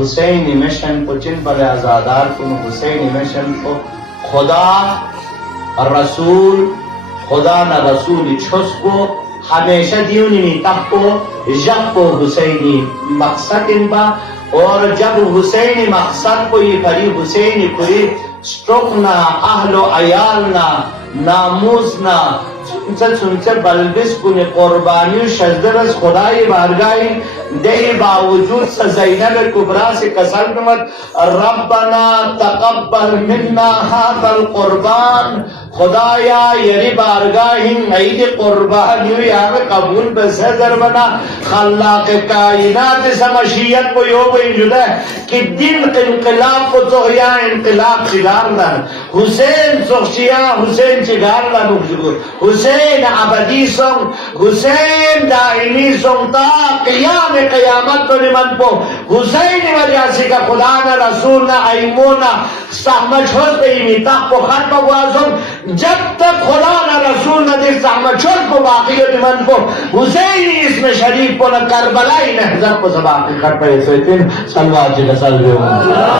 حسین mission کو چن پر آزادار کن حسین مشن کو خدا رسول خدا نہ رسول چھس کو ہمیشہ دیونی تب کو جب کو حسینی مقصد ان با اور جب حسینی مقصد کو یہ پری حسینی کوئی سٹرکنا اہل و عیالنا ناموسنا سنچے بلبس کن قربانی و شجدرس خدای بارگاہی دے باوجود زینب کبرا سے قسمت ربنا تقبل منا هذا القربان خدایا یری بارگاہی عید قربانی یا قبول بسزر بنا خلاق کائنات سمشیت کو یو بین جدا ہے کہ دن انقلاب کو توہیا انقلاب چگار لن حسین سخشیا حسین چگار لن حسین عبدی سن حسین دائمی سن تا قیام قیامت تو نمن پو حسین وجہ سے کا خدا نہ رسول نہ ایمونا سحمت چھوڑ ایمی تاک کو ختم ہوا سن جب تک خدا نہ رسول نہ دیکھ سحمت چھوڑ کو باقی نمن پو حسینی اس میں شریف کو نہ کربلائی نہ حضرت کو سباقی خط پر ایسے تین سلوات جگہ سلوے ہوں